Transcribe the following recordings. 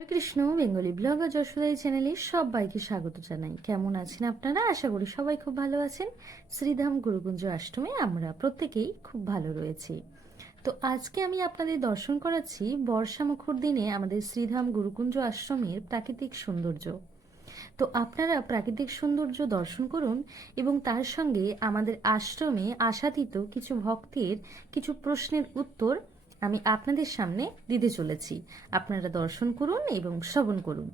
Krishna, Bengali blog আর যশোদাই চ্যানেলে সবাইকে স্বাগত জানাই। কেমন আছেন আপনারা? আশা করি সবাই খুব ভালো আছেন। শ্রীধাম গুরুকুঞ্জ অষ্টমী আমরা প্রত্যেকেই খুব ভালো রয়েছি। তো আজকে আমি আপনাদের দর্শন করাচ্ছি বর্ষামুখর দিনে আমাদের শ্রীধাম গুরুকুঞ্জ আশ্রমের প্রাকৃতিক সৌন্দর্য। তো আপনারা প্রাকৃতিক সৌন্দর্য দর্শন করুন এবং তার সঙ্গে আমাদের আশ্রমে আশাতীত কিছু ভক্তের কিছু প্রশ্নের উত্তর আমি আপনাদের সামনে দিতে চলেছি। আপনারা দর্শন করুন এবং শ্রবণ করুন।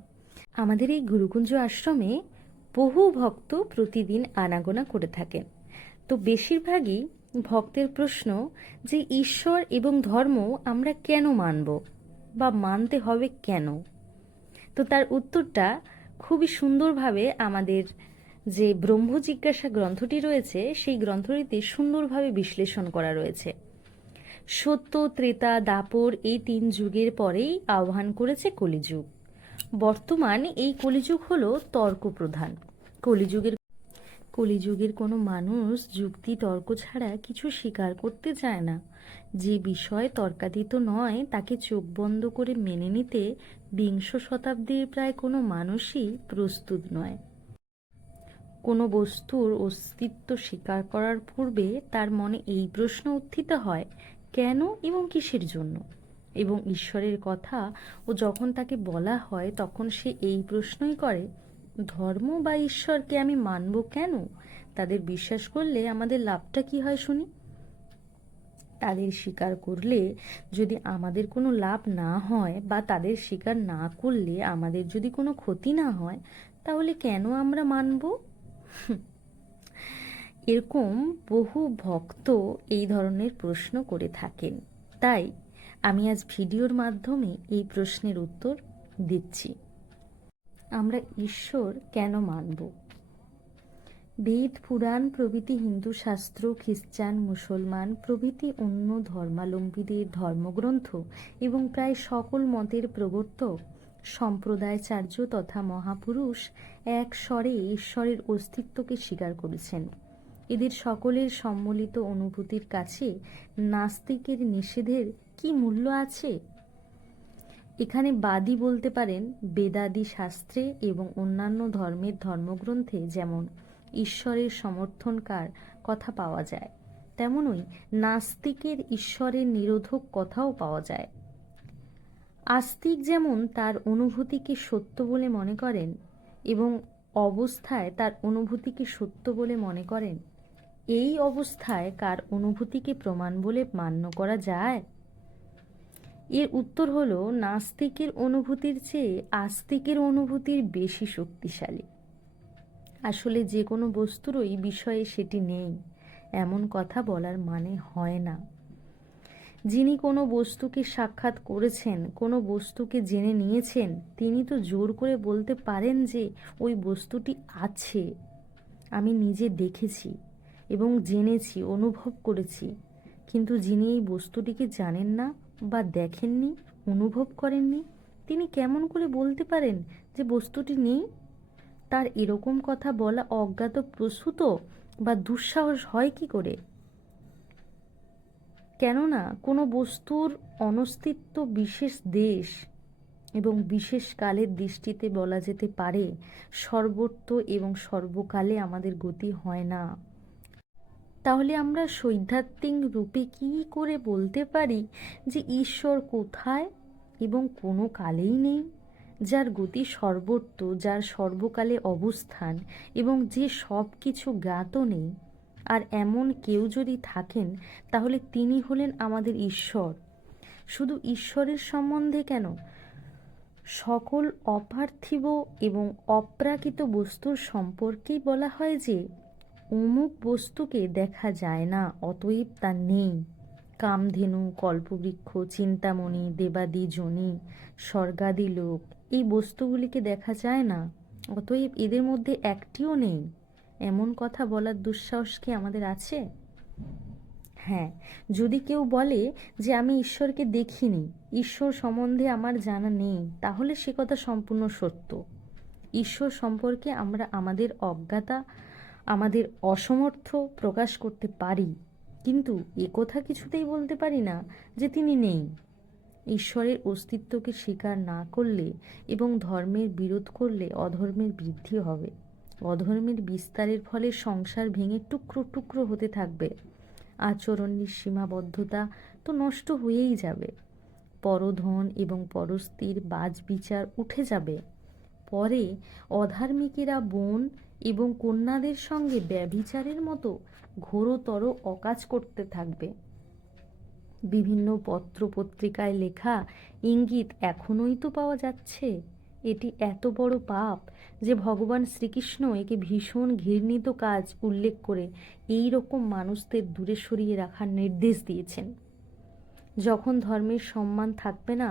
আমাদের এই গুরুকুঞ্জ আশ্রমে বহু ভক্ত প্রতিদিন আনাগোনা করে থাকেন। তো বেশিরভাগই ভক্তের প্রশ্ন যে ঈশ্বর এবং ধর্ম আমরা কেন মানব বা মানতে হবে কেন? তো তার উত্তরটা খুবই সুন্দরভাবে আমাদের যে ব্রহ্ম জিজ্ঞাসা গ্রন্থটি রয়েছে, সেই গ্রন্থটিতে সুন্দরভাবে বিশ্লেষণ করা রয়েছে। সত্য, ত্রেতা, দাপর এই তিন যুগের পরেই আহ্বান করেছে কলিযুগ। বর্তমান এই কলিযুগ হলো তর্ক প্রধান কলিযুগের কলিযুগের কোনো মানুষ যুক্তি, তর্ক ছাড়া কিছু স্বীকার করতে চায় না। যে বিষয় তর্কাতীত নয়, তাকে চোখ বন্ধ করে মেনে নিতে বিংশ শতাব্দীর প্রায় কোনো মানুষই প্রস্তুত নয়। কোনো বস্তুর অস্তিত্ব স্বীকার করার পূর্বে তার মনে এই প্রশ্ন উত্থিত হয় কেন এবং কিসের জন্য? এবং ঈশ্বরের কথা ও যখন তাকে বলা হয়, তখন সে এই প্রশ্নই করে, ধর্ম বা ঈশ্বরকে আমি মানব কেন? তাদের বিশ্বাস করলে আমাদের লাভটা কি হয় শুনি? তাদের স্বীকার করলে যদি আমাদের কোনো লাভ না হয় বা তাদের স্বীকার না করলে আমাদের যদি কোনো ক্ষতি না হয়, তাহলে কেন আমরা মানব? এরকম বহু ভক্ত এই ধরনের প্রশ্ন করে থাকেন। তাই আমি আজ ভিডিওর মাধ্যমে এই প্রশ্নের উত্তর দিচ্ছি। আমরা ঈশ্বর কেন মানব? বেদ, পুরাণ, প্রভৃতি হিন্দু শাস্ত্র, খ্রিস্টান, মুসলমান, প্রভৃতি অন্য ধর্মাবলম্বীদের ধর্মগ্রন্থ এবং প্রায় সকল মতের প্রবর্তক, সম্প্রদায়চার্য তথা মহাপুরুষ এক স্বরে ঈশ্বরের অস্তিত্বকে স্বীকার করেছেন। এদের সকলের সম্মিলিত অনুভূতির কাছে নাস্তিকের নিষেধের কি মূল্য আছে? এখানে বাদী বলতে পারেন বেদাদি শাস্ত্রে এবং অন্যান্য ধর্মের ধর্মগ্রন্থে যেমন ঈশ্বরের সমর্থনকার কথা পাওয়া যায়, তেমনই নাস্তিকের ঈশ্বরের নিরোধক কথাও পাওয়া যায়। আস্তিক যেমন তার অনুভূতিকে সত্য বলে মনে করেন এবং অবস্থায় তার অনুভূতিকে সত্য বলে মনে করেন এই অবস্থায় কার অনুভূতিকে প্রমাণ বলে মান্য করা যায়? এর উত্তর হলো, নাস্তিকের অনুভূতির চেয়ে আস্তিকের অনুভূতির বেশি শক্তিশালী। আসলে যে কোনো বস্তুরই বিষয়ে সেটি নেই, এমন কথা বলার মানে হয় না। যিনি কোনো বস্তুকে সাক্ষাৎ করেছেন, কোনো বস্তুকে জেনে নিয়েছেন, তিনি তো জোর করে বলতে পারেন যে, ওই বস্তুটি আছে, আমি নিজে দেখেছি। এবং জেনেছি, অনুভব করেছি। কিন্তু যিনি এই বস্তুটিকে জানেন না বা দেখেননি, অনুভব করেননি, তিনি কেমন করে বলতে পারেন যে বস্তুটি নেই? তার এরকম কথা বলা অজ্ঞাত প্রসূত বা দুঃসাহস হয় কি করে? কেননা কোনো বস্তুর অনস্তিত্ব বিশেষ দেশ এবং বিশেষ কালের দৃষ্টিতে বলা যেতে পারে, সর্বত্র এবং সর্বকালে আমাদের গতি হয় না। তাহলে আমরা সৈদ্ধাত্মিক রূপে কি করে বলতে পারি যে ঈশ্বর কোথায় এবং কোনো কালেই নেই? যার গতি সর্বত্র যার সর্বকালে অবস্থান এবং যে সব কিছু জ্ঞাত নেই। আর এমন কেউ যদি থাকেন, তাহলে তিনি হলেন আমাদের ঈশ্বর। শুধু ঈশ্বরের সম্বন্ধে কেন? সকল অপার্থিব এবং অপ্রাকৃত বস্তুর সম্পর্কেই বলা হয় যে অমুক বস্তুকে দেখা যায় না, অতএব তা নেই। কামধেনু, কল্পবৃক্ষ, চিন্তামণি, দেবাদি, জনি, স্বর্গাদি লোক, এই বস্তুগুলিকে দেখা যায় না, অতএব এদের মধ্যে একটিও নেই। এমন কথা বলার দুঃসাহস কি আমাদের আছে? হ্যাঁ যদি কেউ বলে যে আমি ঈশ্বরকে দেখিনি, ঈশ্বর সম্বন্ধে আমার জানা নেই, তাহলে সে কথা সম্পূর্ণ সত্য। ঈশ্বর সম্পর্কে আমরা আমাদের অজ্ঞাতা আমাদের অসমর্থ প্রকাশ করতে পারি, কিন্তু কথা কিছুতেই বলতে পারি না যে তিনি নেই। ঈশ্বরের অস্তিত্বকে স্বীকার না করলে এবং ধর্মের বিরোধ করলে অধর্মের বৃদ্ধি হবে। অধর্মের বিস্তারের ফলে সংসার ভেঙে টুকরো টুকরো হতে থাকবে। আচরণের সীমাবদ্ধতা তো নষ্ট হয়েই যাবে। পরধন এবং পরস্তির বাজ বিচার উঠে যাবে। পরে অধার্মিকেরা বোন এবং কন্যাদের সঙ্গে ব্যভিচারের মতো ঘোরতর অকাজ করতে থাকবে। বিভিন্ন পত্র পত্রিকায় লেখা ইঙ্গিত এখনোই তো পাওয়া যাচ্ছে। এটি এত বড় পাপ যে ভগবান শ্রীকৃষ্ণ একে ভীষণ ঘৃণিত কাজ উল্লেখ করে এই রকম মানুষদের দূরে সরিয়ে রাখার নির্দেশ দিয়েছেন। যখন ধর্মের সম্মান থাকবে না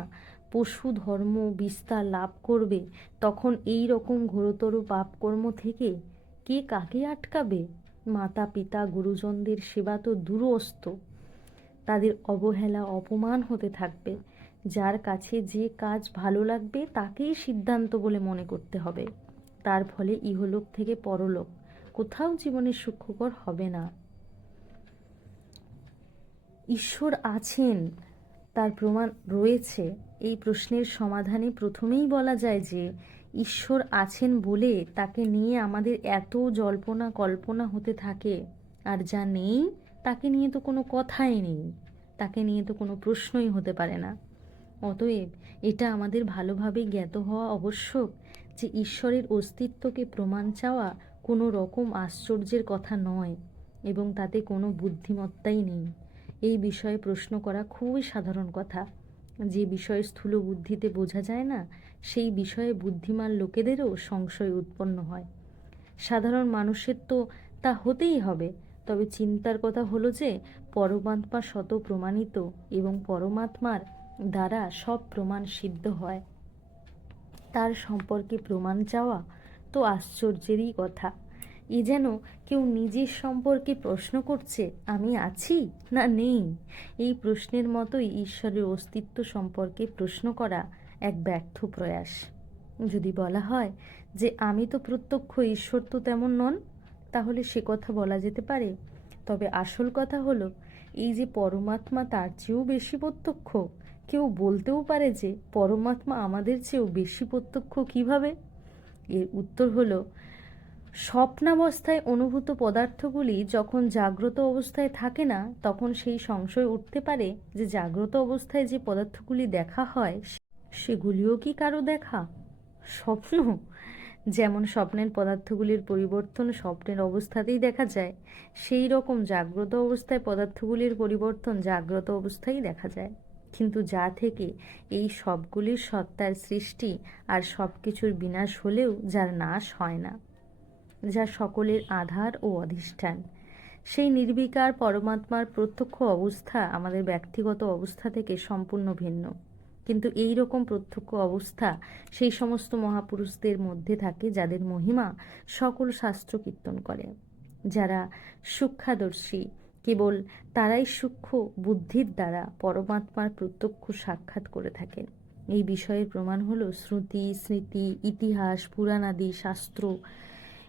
পশু ধর্ম বিস্তার লাভ করবে, তখন এই রকম ঘোরতর পাপকর্ম থেকে কে কাকে আটকাবে? মাতা পিতা গুরুজনদের সেবা তো দূরস্ত। তাদের অবহেলা, অপমান হতে থাকবে। যার কাছে যে কাজ ভালো লাগবে, তাকেই সিদ্ধান্ত বলে মনে করতে হবে। তার ফলে ইহলোক থেকে পরলোক। কোথাও জীবনে সুখকর হবে না। ঈশ্বর আছেন, তার প্রমাণ রয়েছে। এই প্রশ্নের সমাধানে প্রথমেই বলা যায় যে, ঈশ্বর আছেন বলে তাকে নিয়ে আমাদের এত জল্পনা কল্পনা হতে থাকে। আর যা নেই, তাকে নিয়ে তো কোনো কথাই নেই। তাকে নিয়ে তো কোনো প্রশ্নই হতে পারে না। অতএব এটা আমাদের ভালোভাবে জ্ঞাত হওয়া আবশ্যক যে, ঈশ্বরের অস্তিত্বকে প্রমাণ চাওয়া কোনো রকম আশ্চর্যের কথা নয় এবং তাতে কোনো বুদ্ধিমত্তাই নেই। এই বিষয়ে প্রশ্ন করা খুবই সাধারণ কথা। যে বিষয়ে স্থূল বুদ্ধিতে বোঝা যায় না, সেই বিষয়ে বুদ্ধিমান লোকেদেরও সংশয় উৎপন্ন হয়। সাধারণ মানুষের তো তা হতেই হবে, তবে চিন্তার কথা হলো যে পরমাত্মা শত প্রমাণিত এবং পরমাত্মার দ্বারা সব প্রমাণ সিদ্ধ হয়। তার সম্পর্কে প্রমাণ চাওয়া তো আশ্চর্যেরই কথা। এ যেন কেউ নিজের সম্পর্কে প্রশ্ন করছে, আমি আছি না নেই? এই প্রশ্নের মতোই ঈশ্বরের অস্তিত্ব সম্পর্কে প্রশ্ন করা এক ব্যর্থ প্রয়াস। যদি বলা হয় যে আমি তো প্রত্যক্ষ ঈশ্বর তো তেমন নন, তাহলে সে কথা বলা যেতে পারে। তবে আসল কথা হলো, এই যে পরমাত্মা তার চেয়েও বেশি প্রত্যক্ষ, কেউ বলতেও পারে যে পরমাত্মা আমাদের চেয়েও বেশি প্রত্যক্ষ কীভাবে? এর উত্তর হলো স্বপ্নাবস্থায় অনুভূত পদার্থগুলি যখন জাগ্রত অবস্থায় থাকে না, তখন সেই সংশয় উঠতে পারে যে জাগ্রত অবস্থায় যে পদার্থগুলি দেখা হয়, সেগুলিও কি কারও দেখা? স্বপ্ন? যেমন স্বপ্নের পদার্থগুলির পরিবর্তন স্বপ্নের অবস্থাতেই দেখা যায়, সেই রকম জাগ্রত অবস্থায় পদার্থগুলির পরিবর্তন জাগ্রত অবস্থায় দেখা যায়। কিন্তু যা থেকে এই সবগুলির সত্তার সৃষ্টি আর সব কিছুর বিনাশ হলেও যার নাশ হয় না। যা সকলের আধার ও অধিষ্ঠান। সেই নির্বিকার পরমাত্মার প্রত্যক্ষ অবস্থা আমাদের ব্যক্তিগত অবস্থা থেকে সম্পূর্ণ ভিন্ন। কিন্তু এই রকম প্রত্যক্ষ অবস্থা সেই সমস্ত মহাপুরুষদের মধ্যে থাকে যাদের মহিমা সকল শাস্ত্র কীর্তন করে। যারা সূক্ষ্মাদর্শী কেবল তারাই সূক্ষ্ম বুদ্ধির দ্বারা পরমাত্মার প্রত্যক্ষ সাক্ষাৎ করে থাকেন। এই বিষয়ের প্রমাণ হলো শ্রুতি, স্মৃতি, ইতিহাস পুরাণাদি শাস্ত্র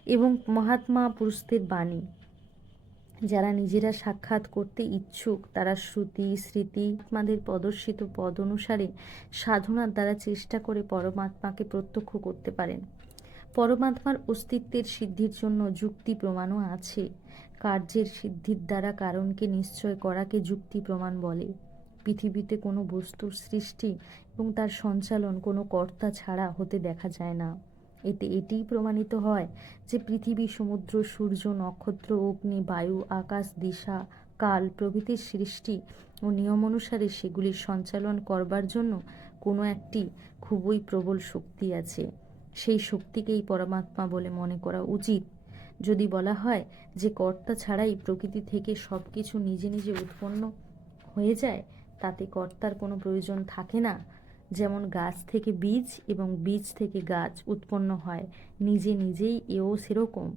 এবং মহাত্মা পুরুষদের বাণী। যারা নিজেরা সাক্ষাৎ করতে ইচ্ছুক, তারা শ্রুতি, স্মৃতি, আত্মাদের প্রদর্শিত পদ অনুসারে সাধনার দ্বারা চেষ্টা করে পরমাত্মাকে প্রত্যক্ষ করতে পারেন। পরমাত্মার অস্তিত্বের সিদ্ধির জন্য যুক্তি প্রমাণও আছে। কার্যের সিদ্ধির দ্বারা কারণকে নিশ্চয় করাকে যুক্তি প্রমাণ বলে। পৃথিবীতে কোনো বস্তুর সৃষ্টি এবং তার সঞ্চালন কোনো কর্তা ছাড়া হতে দেখা যায় না। এতে এটিই প্রমাণিত হয় যে পৃথিবী, সমুদ্র, সূর্য, নক্ষত্র, অগ্নি, বায়ু, আকাশ, দিশা, কাল প্রভৃতির সৃষ্টি ও নিয়ম অনুসারে সেগুলির সঞ্চালন করবার জন্য কোনো একটি খুবই প্রবল শক্তি আছে। সেই শক্তিকেই পরমাত্মা বলে মনে করা উচিত। যদি বলা হয় যে কর্তা ছাড়াই প্রকৃতি থেকে সব কিছু নিজে নিজে উৎপন্ন হয়ে যায়, তাতে কর্তার কোনো প্রয়োজন থাকে না। যেমন গাছ থেকে বীজ এবং বীজ থেকে গাছ উৎপন্ন হয়, নিজে নিজেই এও সেরকম।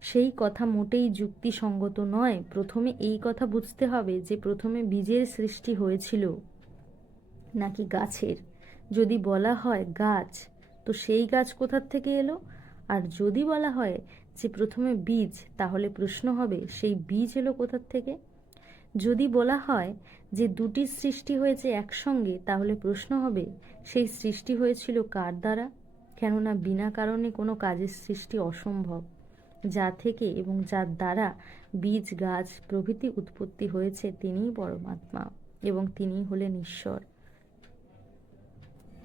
সেই কথা মোটেই যুক্তিসঙ্গত নয়। প্রথমে এই কথা বুঝতে হবে যে প্রথমে বীজের সৃষ্টি হয়েছিল নাকি গাছের। যদি বলা হয় গাছ, তো সেই গাছ কোথার থেকে এলো? আর যদি বলা হয় যে প্রথমে বীজ, তাহলে প্রশ্ন হবে, সেই বীজ এলো কোথার থেকে? যদি বলা হয় যে দুটি সৃষ্টি হয়েছে একসঙ্গে, তাহলে প্রশ্ন হবে, সেই সৃষ্টি হয়েছিল কার দ্বারা? কেননা বিনা কারণে কোনো কাজের সৃষ্টি অসম্ভব, যা থেকে এবং যার দ্বারা বীজ, গাছ, প্রভৃতি উৎপত্তি হয়েছে তিনিই পরমাত্মা এবং তিনিই হলেন ঈশ্বর।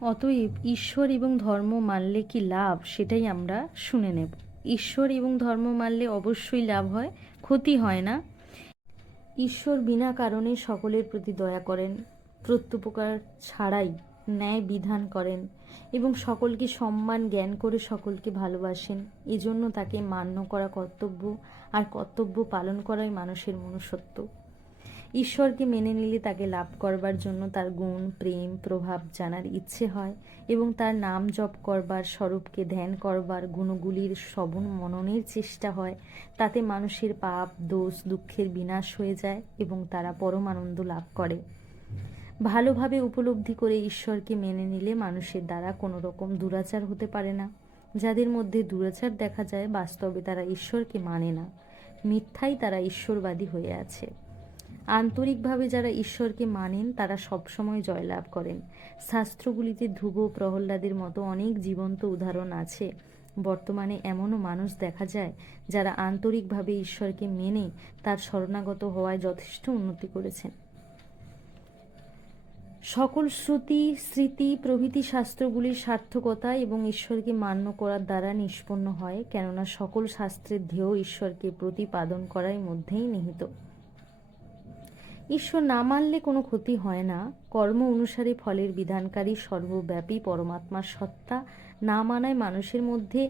অতএব ঈশ্বর এবং ধর্ম মানলে কি লাভ, সেটাই আমরা শুনে নেব। ঈশ্বর এবং ধর্ম মানলে অবশ্যই লাভ হয়, ক্ষতি হয় না। ঈশ্বর বিনা কারণে সকলের প্রতি দয়া করেন, প্রত্যুপকার ছাড়াই ন্যায় বিধান করেন এবং সকলকে সম্মান, জ্ঞান করে সকলকে ভালোবাসেন। এজন্য তাকে মান্য করা কর্তব্য আর কর্তব্য পালন করাই মানুষের মনুষ্যত্ব। ঈশ্বরকে মেনে নিলে তাকে লাভ করবার জন্য তার গুণ, প্রেম, প্রভাব জানার ইচ্ছে হয় এবং তার নাম জপ করবার, স্বরূপকে ধ্যান করবার, গুণগুলির শ্রবণ মননের চেষ্টা হয়। তাতে মানুষের পাপ, দোষ, দুঃখের বিনাশ হয়ে যায় এবং তারা পরমানন্দ লাভ করে। ভালোভাবে উপলব্ধি করে ঈশ্বরকে মেনে নিলে মানুষের দ্বারা কোনো রকম দুরাচার হতে পারে না। যাদের মধ্যে দুরাচার দেখা যায়, বাস্তবে তারা ঈশ্বরকে মানে না। মিথ্যাই তারা ঈশ্বরবাদী হয়ে আছে। আন্তরিকভাবে যারা ঈশ্বরকে মানেন, তারা সবসময় জয়লাভ করেন। শাস্ত্রগুলিতে ধ্রুব প্রহ্লাদের মতো অনেক জীবন্ত উদাহরণ আছে। বর্তমানে এমনও মানুষ দেখা যায়, যারা আন্তরিকভাবে ঈশ্বরকে মেনে তার শরণাগত হওয়ায় যথেষ্ট উন্নতি করেছেন। সকল শ্রুতি, স্মৃতি, প্রভৃতি শাস্ত্রগুলির সার্থকতা এবং ঈশ্বরকে মান্য করার দ্বারা নিষ্পন্ন হয়, কেননা সকল শাস্ত্রের ধ্যেয় ঈশ্বরকে প্রতিপাদন করার মধ্যেই নিহিত। ঈশ্বর না মানলে কোনো ক্ষতি হয় না। কর্ম অনুসারে ফলের বিধানকারী সর্বব্যাপী পরমাত্মার সত্তা। না মানায় মানুষের মধ্যে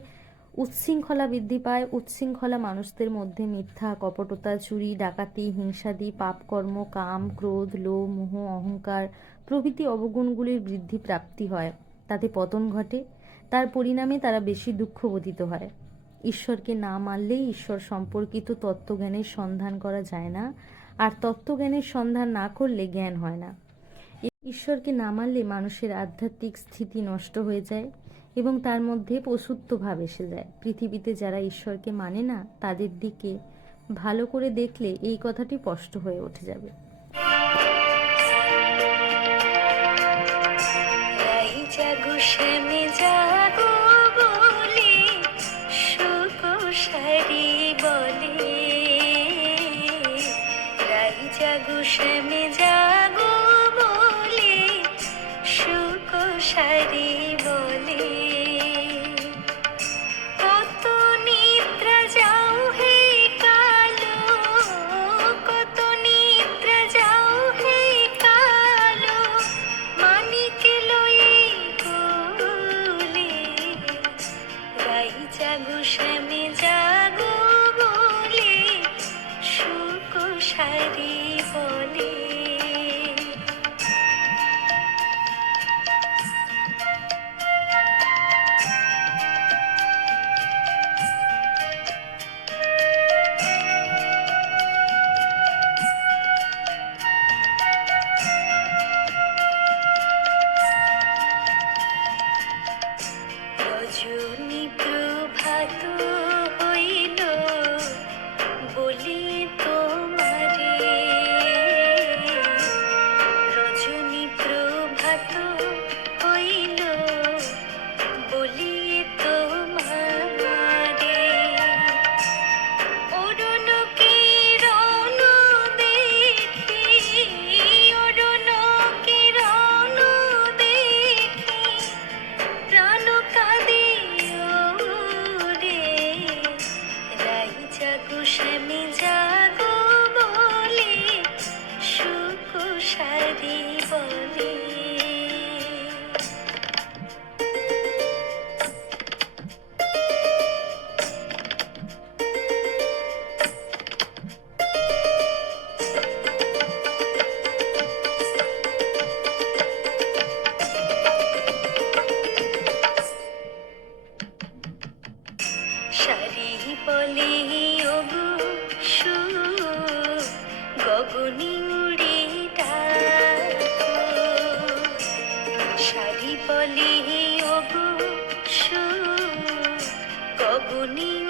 উচ্ছৃঙ্খলা বৃদ্ধি পায়। উচ্ছৃঙ্খলা মানুষদের মধ্যে মিথ্যা, কপটতা, চুরি, ডাকাতি, হিংসাদি, পাপকর্ম, কাম, ক্রোধ, লোভ, মোহ, অহংকার প্রভৃতি অবগুণগুলির বৃদ্ধি প্রাপ্তি হয়। তাতে পতন ঘটে। তার পরিণামে তারা বেশি দুঃখবোধিত হয়। ঈশ্বরকে না মানলেই ঈশ্বর সম্পর্কিত তত্ত্বজ্ঞানের সন্ধান করা যায় না। আর তত্ত্বজ্ঞানের সন্ধান না করলে জ্ঞান হয় না। ঈশ্বরকে না মানলে মানুষের আধ্যাত্মিক স্থিতি নষ্ট হয়ে যায় এবং তার মধ্যে পশুত্ব ভাব এসে যায়। পৃথিবীতে যারা ঈশ্বরকে মানে না, তাদের দিকে ভালো করে দেখলে এই কথাটি স্পষ্ট হয়ে উঠে যাবে। জাগো রাই জাগো শ্যামে সুকোষারি বলে উনি